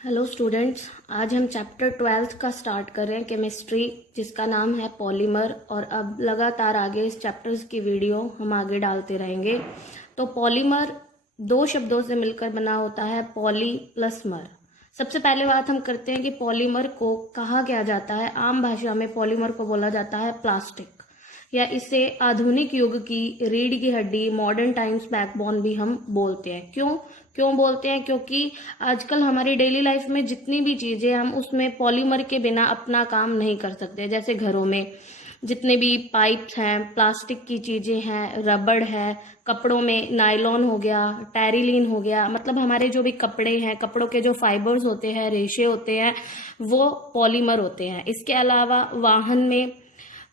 Hello students, आज हम chapter 12th का स्टार्ट कर रहे हैं केमिस्ट्री, जिसका नाम है पॉलीमर। और अब लगातार आगे इस चैप्टर्स की वीडियो हम आगे डालते रहेंगे। तो पॉलीमर दो शब्दों से मिलकर बना होता है, पॉली प्लस मर। सबसे पहले बात हम करते हैं कि पॉलीमर को कहा क्या जाता है। आम भाषा में पॉलीमर को बोला जाता है प्लास्टिक, या इसे आधुनिक युग की रीढ़ की हड्डी, मॉडर्न टाइम्स बैकबोन भी हम बोलते हैं। क्यों क्यों बोलते हैं? क्योंकि आजकल हमारी डेली लाइफ में जितनी भी चीजें, हम उसमें पॉलीमर के बिना अपना काम नहीं कर सकते। जैसे घरों में जितने भी पाइप्स हैं, प्लास्टिक की चीजें हैं, रबड़ है, कपड़ों में नायलॉन हो गया, टेरिलीन हो गया, मतलब हमारे जो भी कपड़े हैं, कपड़ों के जो फाइबर्स होते हैं, रेशे होते हैं, वो पॉलीमर होते हैं। इसके अलावा वाहन में,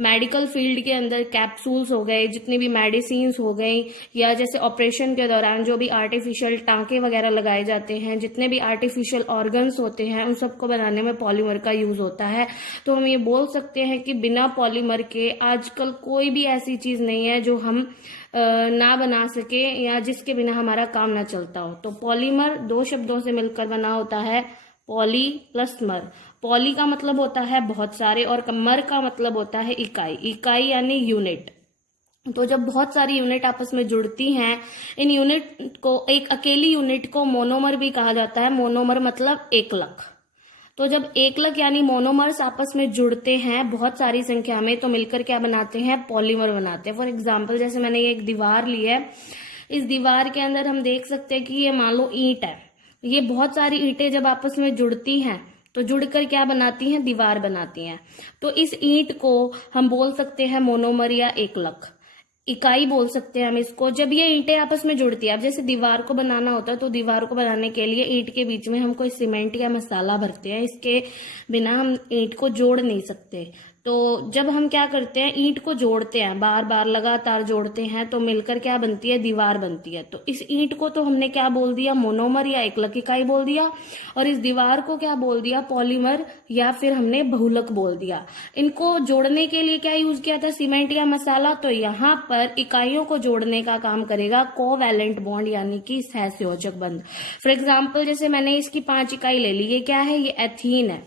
मेडिकल फील्ड के अंदर कैप्सूल्स हो गए, जितनी भी मेडिसिन्स हो गई, या जैसे ऑपरेशन के दौरान जो भी आर्टिफिशियल टांके वगैरह लगाए जाते हैं, जितने भी आर्टिफिशियल ऑर्गन्स होते हैं, उन सबको बनाने में पॉलीमर का यूज होता है। तो हम ये बोल सकते हैं कि बिना पॉलीमर के आजकल कोई भी ऐसी चीज नहीं है जो हम ना बना सके या जिसके बिना हमारा काम ना चलता हो। तो पॉलीमर दो शब्दों से मिलकर बना होता है, पॉली प्लस मर। पॉली का मतलब होता है बहुत सारे, और मर का मतलब होता है इकाई। इकाई यानी यूनिट। तो जब बहुत सारी यूनिट आपस में जुड़ती हैं, इन यूनिट को, एक अकेली यूनिट को मोनोमर भी कहा जाता है। मोनोमर मतलब एकलक। तो जब एकलक यानी मोनोमर्स आपस में जुड़ते हैं बहुत सारी संख्या में, तो मिलकर क्या बनाते हैं? पॉलीमर बनाते हैं। फॉर एग्जाम्पल, जैसे मैंने ये एक दीवार ली है, इस दीवार के अंदर हम देख सकते हैं कि ये मान लो ईंट है। ये बहुत सारी ईंटें जब आपस में जुड़ती हैं तो जुड़कर क्या बनाती हैं? दीवार बनाती हैं। तो इस ईंट को हम बोल सकते हैं मोनोमर या एकलक, इकाई बोल सकते हैं हम इसको। जब ये ईंटें आपस में जुड़ती है, अब जैसे दीवार को बनाना होता है, तो दीवार को बनाने के लिए ईंट के बीच में हम कोई सीमेंट या मसाला भरते हैं। इसके बिना हम ईंट को जोड़ नहीं सकते। तो जब हम क्या करते हैं, ईंट को जोड़ते हैं, बार बार लगातार जोड़ते हैं, तो मिलकर क्या बनती है? दीवार बनती है। तो इस ईंट को तो हमने क्या बोल दिया? मोनोमर या एकलक इकाई बोल दिया। और इस दीवार को क्या बोल दिया? पॉलीमर, या फिर हमने बहुलक बोल दिया। इनको जोड़ने के लिए क्या यूज किया था? सीमेंट या मसाला। तो यहाँ पर इकाइयों को जोड़ने का काम करेगा कोवैलेंट बॉन्ड, यानी कि सहसंयोजक बंध। फॉर एग्जाम्पल, जैसे मैंने इसकी 5 इकाई ले ली। ये क्या है? ये एथीन है।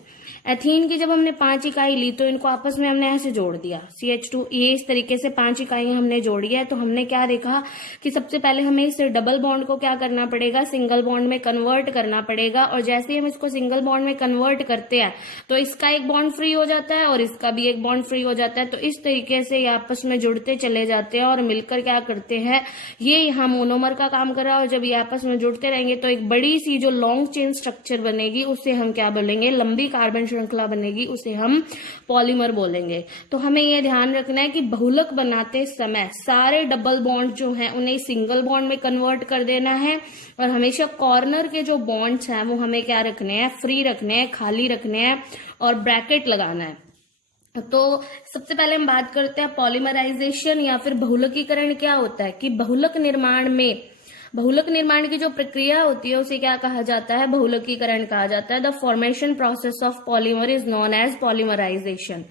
एथीन की जब हमने 5 इकाई ली, तो इनको आपस में हमने ऐसे जोड़ दिया, CH2। ये इस तरीके से 5 इकाइयां हमने जोड़ी है। तो हमने क्या देखा कि सबसे पहले हमें इस डबल बॉन्ड को क्या करना पड़ेगा? सिंगल बॉन्ड में कन्वर्ट करना पड़ेगा। और जैसे ही हम इसको सिंगल बॉन्ड में कन्वर्ट करते हैं, तो इसका एक बॉन्ड फ्री हो जाता है और इसका भी एक बॉन्ड फ्री हो जाता है। तो इस तरीके से ये आपस में जुड़ते चले जाते हैं और मिलकर क्या करते हैं? ये यहाँ मोनोमर का काम कर रहा है। और जब ये आपस में जुड़ते रहेंगे, तो एक बड़ी सी जो लॉन्ग चेन स्ट्रक्चर बनेगी, उसे हम क्या बोलेंगे? लंबी कार्बन श्रृंखला बनेगी, उसे हम पॉलीमर बोलेंगे। तो हमें यह ध्यान रखना है कि बहुलक बनाते समय सारे डबल बॉन्ड जो हैं, उन्हें सिंगल बॉन्ड में कन्वर्ट कर देना है। और हमेशा कॉर्नर के जो बॉन्ड्स हैं, वो हमें क्या रखने हैं? फ्री रखने हैं, खाली रखने हैं, और ब्रैकेट लगाना है। तो सबसे पहले हम बात करते हैं पॉलीमराइजेशन या फिर बहुलकीकरण क्या होता है। कि बहुलक निर्माण की जो प्रक्रिया होती है, उसे क्या कहा जाता है? बहुलकीकरण कहा जाता है। The formation process of polymer is known as polymerisation.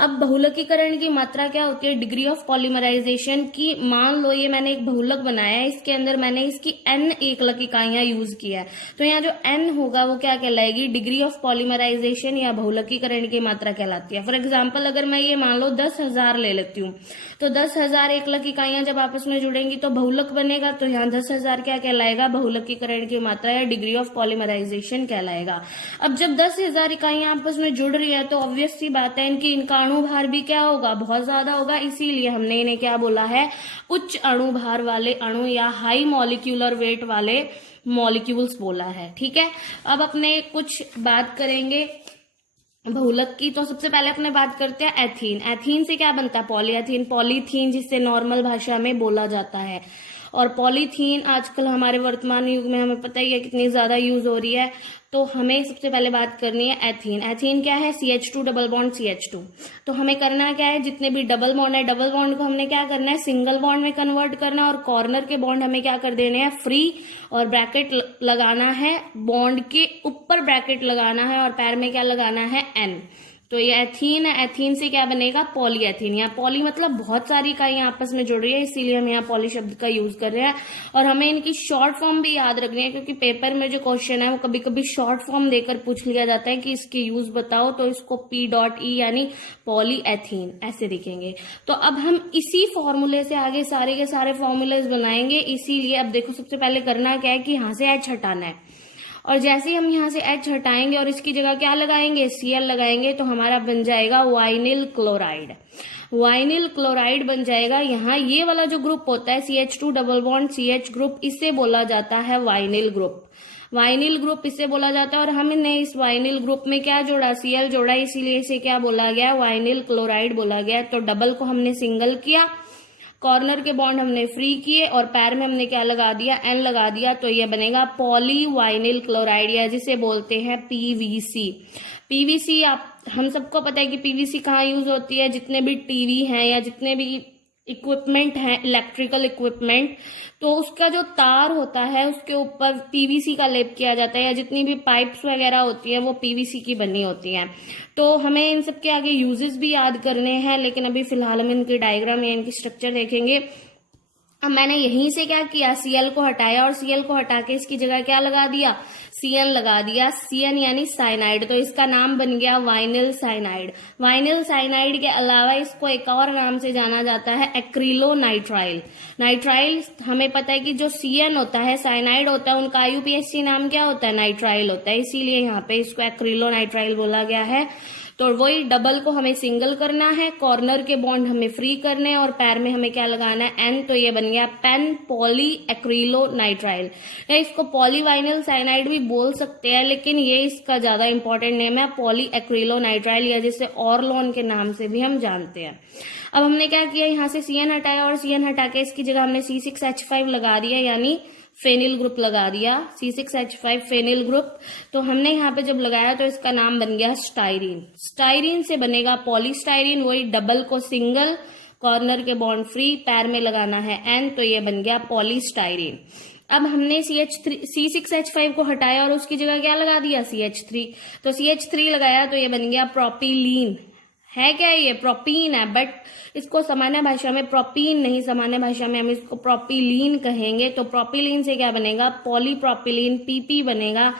अब बहुलकीकरण की मात्रा क्या होती है? डिग्री ऑफ पॉलीमराइजेशन की। मान लो ये मैंने एक बहुलक बनाया है, इसके अंदर मैंने इसकी n एकलक इकाइयां यूज किया है, तो यहाँ जो n होगा वो क्या कहलाएगी? डिग्री ऑफ पॉलीमराइजेशन या बहुलकीकरण की मात्रा कहलाती है। फॉर एग्जाम्पल, अगर मैं ये मान लो 10,000 ले लेती हूँ, तो 10,000 एकलक इकाइयां जब आपस में जुड़ेंगी तो बहुलक बनेगा। तो यहाँ 10,000 क्या कहलाएगा? बहुलकीकरण की मात्रा या डिग्री ऑफ पॉलीमराइजेशन कहलाएगा। अब जब 10,000 इकाइयां आपस में जुड़ रही है, तो ऑब्वियस सी बात है, इनकी इनका अणुभार भी क्या होगा? बहुत ज्यादा होगा। इसीलिए हमने इन्हें क्या बोला है? उच्च अणुभार वाले अणु या हाई मॉलिक्यूलर वेट वाले मॉलिक्यूल्स बोला है। ठीक है, अब अपने कुछ बात करेंगे बहुलक की। तो सबसे पहले अपने बात करते हैं एथीन। एथीन से क्या बनता है? पॉलीएथीन, पॉलीथीन जिससे नॉर्मल भाषा में बोला जाता है। और पॉलीथीन आजकल हमारे वर्तमान युग में हमें पता ही है कितनी ज्यादा यूज हो रही है। तो हमें सबसे पहले बात करनी है एथीन। एथीन क्या है? CH2 double bond CH2। तो हमें करना क्या है? जितने भी डबल बॉन्ड है, डबल बॉन्ड को हमने क्या करना है? सिंगल बॉन्ड में कन्वर्ट करना। और कॉर्नर के बॉन्ड हमें क्या कर देने हैं? फ्री। और ब्रैकेट लगाना है, बॉन्ड के ऊपर ब्रैकेट लगाना है, और पैर में क्या लगाना है? N। तो ये एथीन है, एथीन से क्या बनेगा पॉलीएथीन। यहाँ पॉली मतलब बहुत सारी इकाइयां आपस में जुड़ रही है, इसीलिए हम यहाँ पॉली शब्द का यूज कर रहे हैं। और हमें इनकी शॉर्ट फॉर्म भी याद रखनी है, क्योंकि पेपर में जो क्वेश्चन है वो कभी कभी शॉर्ट फॉर्म देकर पूछ लिया जाता है कि इसके यूज बताओ, तो इसको P.E यानी पॉलीएथीन ऐसे लिखेंगे। तो अब हम इसी फॉर्मूले से आगे सारे के सारे फॉर्मूलेज बनाएंगे। इसीलिए अब देखो सबसे पहले करना क्या है कि यहाँ से H हटाना है, और जैसे ही हम यहाँ से H हटाएंगे और इसकी जगह क्या लगाएंगे Cl लगाएंगे, तो हमारा बन जाएगा वाइनिल क्लोराइड। वाइनिल क्लोराइड बन जाएगा। यहाँ ये वाला जो ग्रुप होता है CH2 double bond CH group, इसे बोला जाता है वाइनिल ग्रुप। वाइनिल ग्रुप इसे बोला जाता है। और हमने इस वाइनिल ग्रुप में क्या जोड़ा Cl जोड़ा, इसीलिए इसे क्या बोला गया वाइनिल क्लोराइड बोला गया। तो डबल को हमने सिंगल किया, कॉर्नर के बॉन्ड हमने फ्री किए और पैर में हमने क्या लगा दिया N लगा दिया। तो ये बनेगा पॉली वाइनिल क्लोराइड, या जिसे बोलते हैं PVC। PVC हम सबको पता है कि PVC कहाँ यूज होती है, जितने भी टीवी हैं या जितने भी इक्विपमेंट है इलेक्ट्रिकल इक्विपमेंट, तो उसका जो तार होता है उसके ऊपर PVC का लेप किया जाता है, या जितनी भी पाइप्स वगैरह होती है वो PVC की बनी होती हैं। तो हमें इन सब के आगे यूजेस भी याद करने हैं, लेकिन अभी फिलहाल हम इनकी डायग्राम या इनकी स्ट्रक्चर देखेंगे। अब मैंने यहीं से क्या किया Cl को हटाया, और Cl को हटा के इसकी जगह क्या लगा दिया Cn लगा दिया। Cn यानी साइनाइड, तो इसका नाम बन गया वाइनिल साइनाइड। वाइनिल साइनाइड के अलावा इसको एक और नाम से जाना जाता है एक्रिलोनाइट्राइल। नाइट्राइल हमें पता है कि जो Cn होता है साइनाइड होता है, उनका IUPAC नाम क्या होता है नाइट्राइल होता है, इसीलिए यहाँ पे इसको एक्रिलोनाइट्राइल बोला गया है। तो वही डबल को हमें सिंगल करना है, कॉर्नर के बॉन्ड हमें फ्री करने हैं, और पैर में हमें क्या लगाना है N। तो ये बन गया पेन पॉली एक्रिलोनाइट्राइल, या इसको पॉलीवाइनिल साइनाइड भी बोल सकते हैं, लेकिन ये इसका ज्यादा इंपॉर्टेंट नेम है पॉली एक्रिलोनाइट्राइल, या जिसे ऑरलोन के नाम से भी हम जानते हैं। अब हमने क्या किया, यहाँ से Cn हटाया, और Cn हटा के इसकी जगह हमने C6H5 लगा दिया, यानी फेनिल ग्रुप लगा दिया, C6H5 फेनिल ग्रुप। तो हमने यहाँ पे जब लगाया तो इसका नाम बन गया स्टाइरीन। स्टाइरीन से बनेगा पॉलीस्टाइरीन, वही डबल को सिंगल, कॉर्नर के बॉन्ड फ्री, पैर में लगाना है N, तो ये बन गया पॉलीस्टाइरीन। अब हमने C6H5 को हटाया और उसकी जगह क्या लगा दिया CH3, तो CH3 लगाया, तो ये बन गया प्रोपिलीन। है क्या ये प्रोपीन है, बट इसको सामान्य भाषा में प्रोपीन नहीं, सामान्य भाषा में हम इसको प्रोपिलीन कहेंगे। तो प्रोपिलीन से क्या बनेगा पॉलीप्रोपिलीन, PP बनेगा।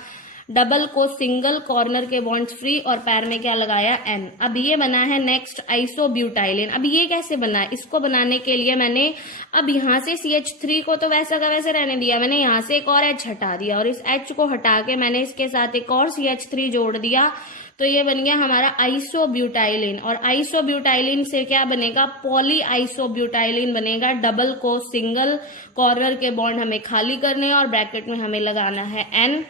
डबल को सिंगल, कॉर्नर के बॉन्ड्स फ्री, और पैर में क्या लगाया N। अब ये बना है नेक्स्ट आइसोब्यूटाइलिन। अब ये कैसे बना है, इसको बनाने के लिए मैंने अब यहाँ से CH3 को तो वैसा का वैसे रहने दिया, मैंने यहाँ से एक और H हटा दिया, और इस H को हटा के मैंने इसके साथ एक और CH3 जोड़ दिया। तो ये बन गया हमारा आइसोब्यूटाइलिन, और आइसोब्यूटाइलिन से क्या बनेगा पॉली आइसोब्यूटाइलिन बनेगा। डबल को सिंगल, कॉर्नर के बॉन्ड हमें खाली करने और ब्रैकेट में हमें लगाना है N।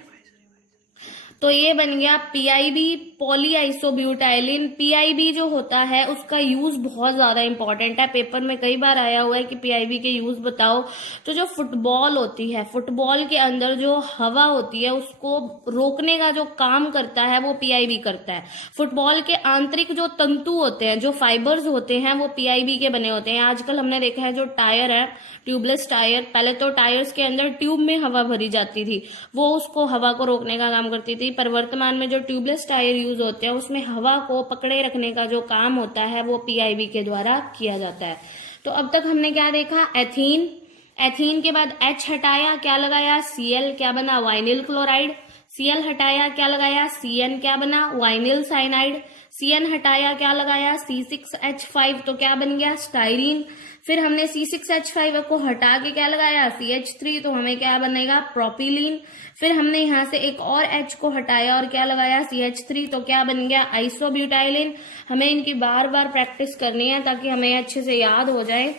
तो ये बन गया PIB पॉली आइसोब्यूटाइलिन। PIB जो होता है उसका यूज बहुत ज्यादा इंपॉर्टेंट है, पेपर में कई बार आया हुआ है कि PIB के यूज बताओ। तो जो फुटबॉल होती है, फुटबॉल के अंदर जो हवा होती है उसको रोकने का जो काम करता है वो PIB करता है। फुटबॉल के आंतरिक जो तंतु होते हैं, जो फाइबर्स होते हैं, वो PIB के बने होते हैं। आजकल हमने देखा है जो टायर है, ट्यूबलेस टायर, पहले तो टायर्स के अंदर ट्यूब में हवा भरी जाती थी, वो उसको हवा को रोकने का काम करती थी। पर वर्तमान में जो ट्यूबलेस टायर यूज होते हैं उसमें हवा को पकड़े रखने का जो काम होता है वो PIB के द्वारा किया जाता है। तो अब तक हमने क्या देखा, एथीन। एथीन के बाद H हटाया, क्या लगाया Cl, क्या बना वाइनिल क्लोराइड। Cl हटाया, क्या लगाया Cn, क्या बना वाइनिल साइनाइड। Cn हटाया, क्या लगाया C6H5, तो क्या बन गया स्टाइरीन। फिर हमने C6H5 को हटा के क्या लगाया CH3, तो हमें क्या बनेगा प्रोपिलीन। फिर हमने यहाँ से एक और H को हटाया और क्या लगाया CH3, तो क्या बन गया आइसोब्यूटाइलिन। हमें इनकी बार बार प्रैक्टिस करनी है ताकि हमें अच्छे से याद हो जाए।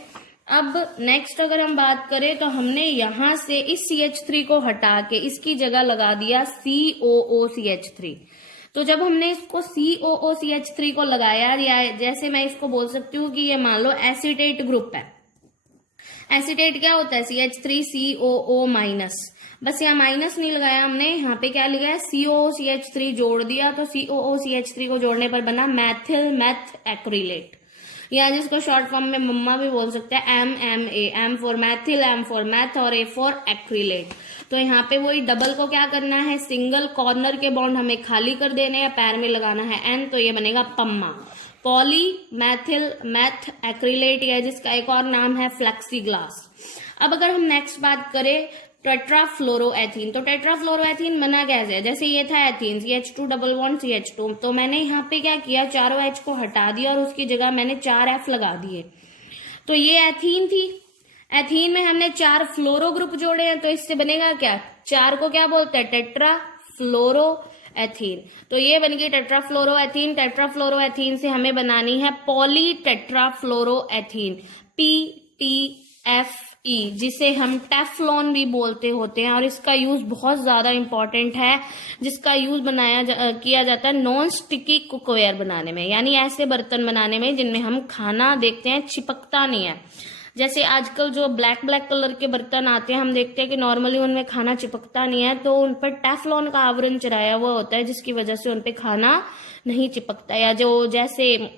अब नेक्स्ट अगर हम बात करें तो हमने यहाँ से इस CH3 को हटा के इसकी जगह लगा दिया COOCH3। तो जब हमने इसको COOCH3 को लगाया, या जैसे मैं इसको बोल सकती हूँ कि ये मान लो एसीटेट ग्रुप है। एसीटेट क्या होता है CH3COO माइनस, बस यहाँ माइनस नहीं लगाया हमने, यहाँ पे क्या लिखा है COOCH3 जोड़ दिया। तो COOCH3 को जोड़ने पर बना मैथिल मेथ एक्रिलेट, या जिसको शॉर्ट फॉर्म में मम्मा भी बोल सकते हैं, MMA, M for Maithil, M for math और A फॉर एक्रिलेट। तो यहाँ पे वही डबल को क्या करना है, सिंगल कॉर्नर के बॉन्ड हमें खाली कर देने हैं, पैर में लगाना है N, तो ये बनेगा Pamma. Poly Maithil math acrylate, या जिसका एक और नाम है फ्लेक्सीग्लास। अब अगर हम नेक्स्ट बात करें टेट्राफ्लोरोएथीन, तो टेट्राफ्लोरोएथीन बना कैसे है, जैसे ये था ethene, CH2 double bond CH2, तो मैंने यहाँ पे क्या किया, चारों H को हटा दिया और उसकी जगह मैंने 4 F लगा दिए। तो ये एथीन थी, एथीन में हमने 4 फ्लोरो ग्रुप जोड़े हैं, तो इससे बनेगा क्या, 4 को क्या बोलते हैं, टेट्राफ्लोरोएथीन। तो ये बन गई टेट्राफ्लोरोएथीन। टेट्राफ्लोरोएथीन से हमें बनानी है पॉली टेट्राफ्लोरोएथीन, PTFE, जिसे हम टेफ्लॉन भी बोलते होते हैं, और इसका यूज बहुत ज्यादा इंपॉर्टेंट है, जिसका यूज किया जाता है नॉन स्टिकी कुकवेयर बनाने में, यानी ऐसे बर्तन बनाने में जिनमें हम खाना देखते हैं चिपकता नहीं है। जैसे आजकल जो ब्लैक कलर के बर्तन आते हैं, हम देखते हैं कि नॉर्मली उनमें खाना चिपकता नहीं है, तो उन पर टेफ्लॉन का आवरण चढ़ाया हुआ होता है, जिसकी वजह से उन पे खाना नहीं चिपकता। या जो जैसे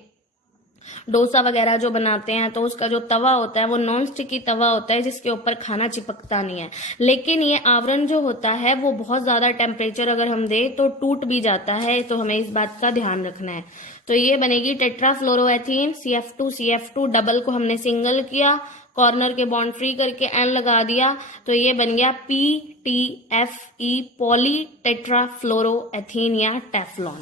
डोसा वगैरह जो बनाते हैं, तो उसका जो तवा होता है वो नॉन स्टिकी तवा होता है, जिसके ऊपर खाना चिपकता नहीं है। लेकिन ये आवरण जो होता है वो बहुत ज्यादा टेम्परेचर अगर हम दे तो टूट भी जाता है, तो हमें इस बात का ध्यान रखना है। तो ये बनेगी टेट्राफ्लोरोएथीन, CF2 डबल को हमने सिंगल किया, कॉर्नर के बॉन्ड फ्री करके N लगा दिया, तो ये बन गया PTFE, पॉली टेट्राफ्लोरोएथीन या टेफ्लॉन।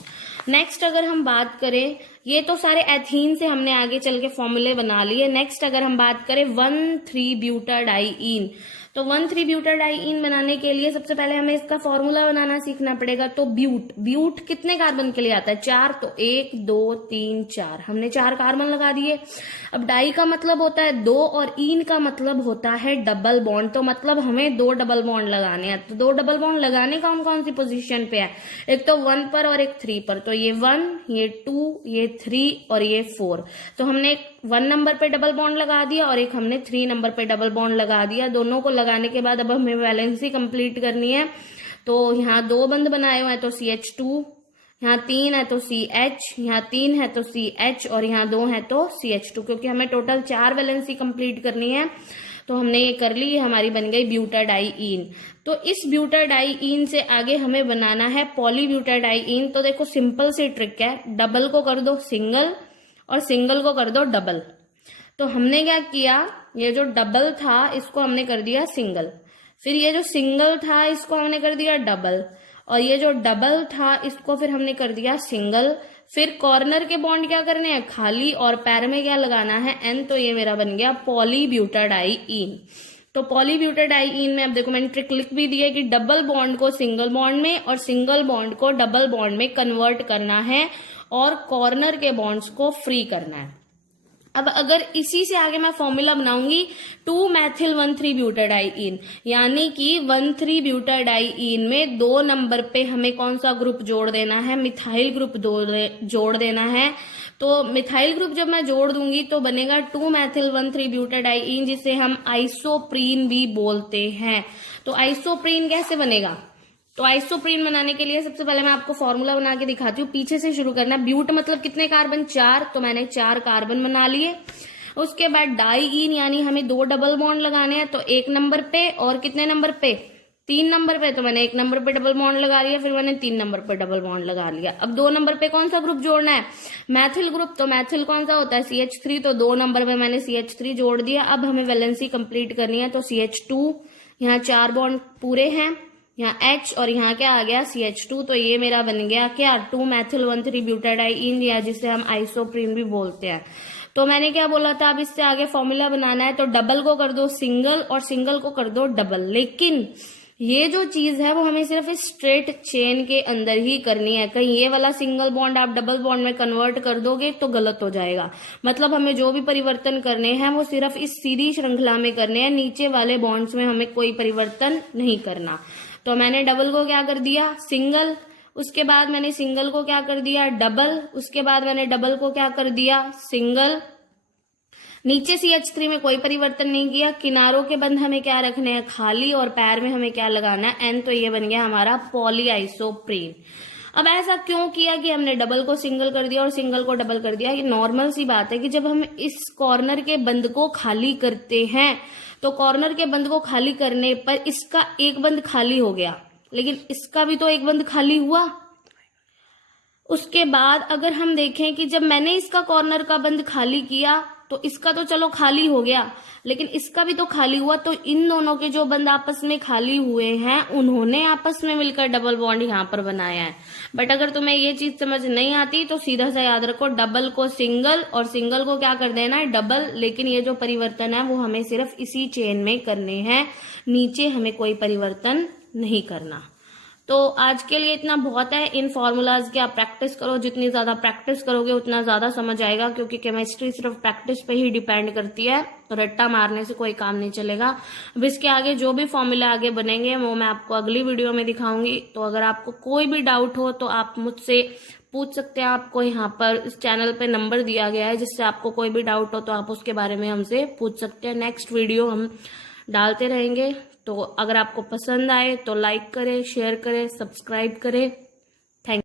नेक्स्ट अगर हम बात करें, ये तो सारे एथीन से हमने आगे चल के फॉर्मूले बना लिए। नेक्स्ट अगर हम बात करें 1,3-ब्यूटाडाइईन, तो 1,3-ब्यूटाडाइईन बनाने के लिए सबसे पहले हमें इसका फॉर्मूला बनाना सीखना पड़ेगा। तो ब्यूट कितने कार्बन के लिए आता है, 4, तो 1 2 3 4, हमने 4 कार्बन लगा दिए। अब डाई का मतलब होता है 2 और ईन का मतलब होता है डबल बॉन्ड, तो मतलब हमें 2 डबल बॉन्ड लगाने हैं। तो 2 डबल बॉन्ड लगाने कौन सी पोजीशन पे है, एक तो 1 पर और एक 3 पर, तो ये 1, ये 2, ये 3 और ये 4। तो हमने 1 नंबर पे डबल बॉन्ड लगा दिया और एक हमने 3 नंबर पे डबल बॉन्ड लगा दिया। दोनों को लगाने के बाद अब हमें वैलेंसी कंप्लीट करनी है। तो यहाँ 2 बंद बनाए हुए हैं, तो CH2, यहाँ 3 है तो CH, यहाँ 3 है तो CH और यहाँ 2 है तो CH2, क्योंकि हमें टोटल 4 वैलेंसी कंप्लीट करनी है। तो हमने ये कर ली, हमारी बन गई ब्यूटाडाइईन। तो इस ब्यूटाडाइईन से आगे हमें बनाना है पॉलीब्यूटाडाइईन। तो देखो सिंपल सी ट्रिक है, डबल को कर दो सिंगल और सिंगल को कर दो डबल। तो हमने क्या किया, ये जो डबल था इसको हमने कर दिया सिंगल, फिर ये जो सिंगल था इसको हमने कर दिया डबल, और ये जो डबल था इसको फिर हमने कर दिया सिंगल। फिर कॉर्नर के बॉन्ड क्या करने हैं, खाली, और पैर में क्या लगाना है, N, तो ये मेरा बन गया पॉलीब्यूटाडाइईन। तो पॉलीब्यूटाडाइईन में अब देखो मैंने ट्रिक लिख भी दी है कि डबल बॉन्ड को सिंगल बॉन्ड में और सिंगल बॉन्ड को डबल बॉन्ड में कन्वर्ट करना है और कॉर्नर के बॉन्ड्स को फ्री करना है। अब अगर इसी से आगे मैं फॉर्मूला बनाऊंगी 2-मेथिल-1,3-ब्यूटाडाइईन, यानी कि 1,3-ब्यूटाडाइईन में 2 नंबर पे हमें कौन सा ग्रुप जोड़ देना है, मिथाइल ग्रुप जोड़ देना है। तो मिथाइल ग्रुप जब मैं जोड़ दूंगी तो बनेगा 2-मेथिल-1,3-ब्यूटाडाइईन, जिसे हम आइसोप्रीन भी बोलते हैं। तो आइसोप्रीन कैसे बनेगा, तो आइसोप्रीन बनाने के लिए सबसे पहले मैं आपको फॉर्मूला बना के दिखाती हूँ, पीछे से शुरू करना। ब्यूट मतलब कितने कार्बन, 4, तो मैंने 4 कार्बन बना लिए। उसके बाद डाइईन, यानी हमें 2 डबल बॉन्ड लगाने हैं, तो 1 नंबर पे और कितने नंबर पे, 3 नंबर पे, तो मैंने 1 नंबर पे डबल बॉन्ड लगा लिया, फिर मैंने 3 नंबर पे डबल बॉन्ड लगा लिया। अब 2 नंबर पे कौन सा ग्रुप जोड़ना है, मैथिल ग्रुप। तो मैथिल कौन सा होता है, CH3, तो 2 नंबर पे मैंने CH3 जोड़ दिया। अब हमें वैलेंसी कंप्लीट करनी है, तो CH2, यहाँ 4 बॉन्ड पूरे हैं, यहाँ H और यहाँ क्या आ गया CH2, तो ये मेरा बन गया क्या, 2-मेथिल-1,3-ब्यूटाडाइईन, या जिसे हम आइसोप्रीन भी बोलते हैं। तो मैंने क्या बोला था, अब इससे आगे फॉर्मूला बनाना है, तो डबल को कर दो सिंगल और सिंगल को कर दो डबल। लेकिन ये जो चीज है वो हमें सिर्फ इस स्ट्रेट चेन के अंदर ही करनी है। कहीं ये वाला सिंगल बॉन्ड आप डबल बॉन्ड में कन्वर्ट कर दोगे तो गलत हो जाएगा। मतलब हमें जो भी परिवर्तन करने हैं वो सिर्फ इस सीधी श्रृंखला में करने हैं, नीचे वाले बॉन्ड्स में हमें कोई परिवर्तन नहीं करना। तो मैंने डबल को क्या कर दिया सिंगल, उसके बाद मैंने सिंगल को क्या कर दिया डबल, उसके बाद मैंने डबल को क्या कर दिया सिंगल। नीचे CH3 में कोई परिवर्तन नहीं किया। किनारों के बंध हमें क्या रखने हैं खाली, और पैर में हमें क्या लगाना है N, तो ये बन गया हमारा पॉलीआइसोप्रीन। अब ऐसा क्यों किया कि हमने डबल को सिंगल कर दिया और सिंगल को डबल कर दिया? ये नॉर्मल सी बात है कि जब हम इस कॉर्नर के बंद को खाली करते हैं तो कॉर्नर के बंद को खाली करने पर इसका एक बंद खाली हो गया, लेकिन इसका भी तो एक बंद खाली हुआ। उसके बाद अगर हम देखें कि जब मैंने इसका कॉर्नर का बंद खाली किया तो इसका तो चलो खाली हो गया, लेकिन इसका भी तो खाली हुआ। तो इन दोनों के जो बंद आपस में खाली हुए हैं उन्होंने आपस में मिलकर डबल बॉन्ड यहाँ पर बनाया है। बट अगर तुम्हें ये चीज समझ नहीं आती तो सीधा सा याद रखो, डबल को सिंगल और सिंगल को क्या कर देना है, डबल। लेकिन ये जो परिवर्तन है वो हमें सिर्फ इसी चेन में करने हैं, नीचे हमें कोई परिवर्तन नहीं करना। तो आज के लिए इतना बहुत है। इन फॉर्मूलाज की आप प्रैक्टिस करो, जितनी ज्यादा प्रैक्टिस करोगे उतना ज्यादा समझ आएगा, क्योंकि केमिस्ट्री सिर्फ प्रैक्टिस पे ही डिपेंड करती है, तो रट्टा मारने से कोई काम नहीं चलेगा। अब इसके आगे जो भी फॉर्मूला आगे बनेंगे वो मैं आपको अगली वीडियो में दिखाऊंगी। तो अगर आपको कोई भी डाउट हो तो आप मुझसे पूछ सकते हैं। आपको यहाँ पर इस चैनल पे नंबर दिया गया है, जिससे आपको कोई भी डाउट हो तो आप उसके बारे में हमसे पूछ सकते हैं। नेक्स्ट वीडियो हम डालते रहेंगे। तो अगर आपको पसंद आए तो लाइक करें, शेयर करें, सब्सक्राइब करें।